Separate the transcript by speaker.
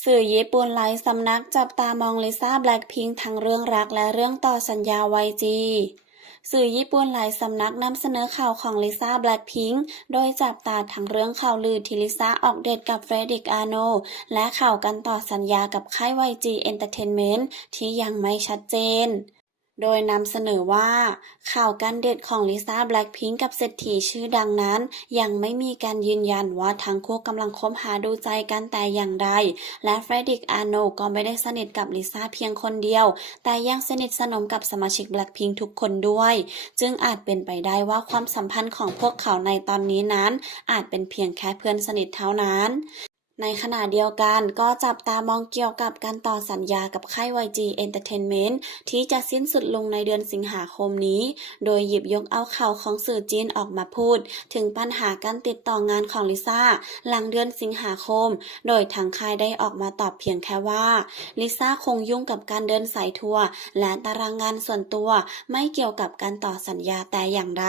Speaker 1: สื่อญี่ปุ่นหลายสำนักจับตามองลิซ่าแบล็คพิงค์ทั้งเรื่องรักและเรื่องต่อสัญญาไวจีสื่อญี่ปุ่นหลายสำนักนำเสนอข่าวของลิซ่าแบล็คพิงค์โดยจับตาทั้งเรื่องข่าวลือที่ลิซ่าออกเดทกับเฟรดิกอาโน และข่าวกันต่อสัญญากับค่าย YG Entertainment ที่ยังไม่ชัดเจน โดยนำเสนอว่า ข่าวการเดทของลิซ่าแบล็คพิงค์กับเศรษฐีชื่อดังนั้น ยังไม่มีการยืนยันว่าทั้งคู่กำลังคบหาดูใจกันแต่อย่างใด และเฟรดิกอาโนก็ไม่ได้สนิทกับลิซ่าเพียงคนเดียว แต่ยังสนิทสนมกับสมาชิกแบล็คพิงค์ทุกคนด้วย จึงอาจเป็นไปได้ว่าความสัมพันธ์ของพวกเขาในตอนนี้นั้น อาจเป็นเพียงแค่เพื่อนสนิทเท่านั้น ในขณะเดียวกันก็จับตามองเกี่ยวกับการต่อสัญญากับค่าย YG Entertainment ที่จะสิ้นสุดลงในเดือนสิงหาคมนี้ โดยหยิบยกเอาข่าวของสื่อจีนออกมาพูด ถึงปัญหาการติดต่องานของลิซ่าหลังเดือนสิงหาคม โดยทางค่ายได้ออกมาตอบเพียงแค่ว่าลิซ่าคงยุ่งกับการเดินสายทัวร์และตารางงานส่วนตัว ไม่เกี่ยวกับการต่อสัญญาแต่อย่างใด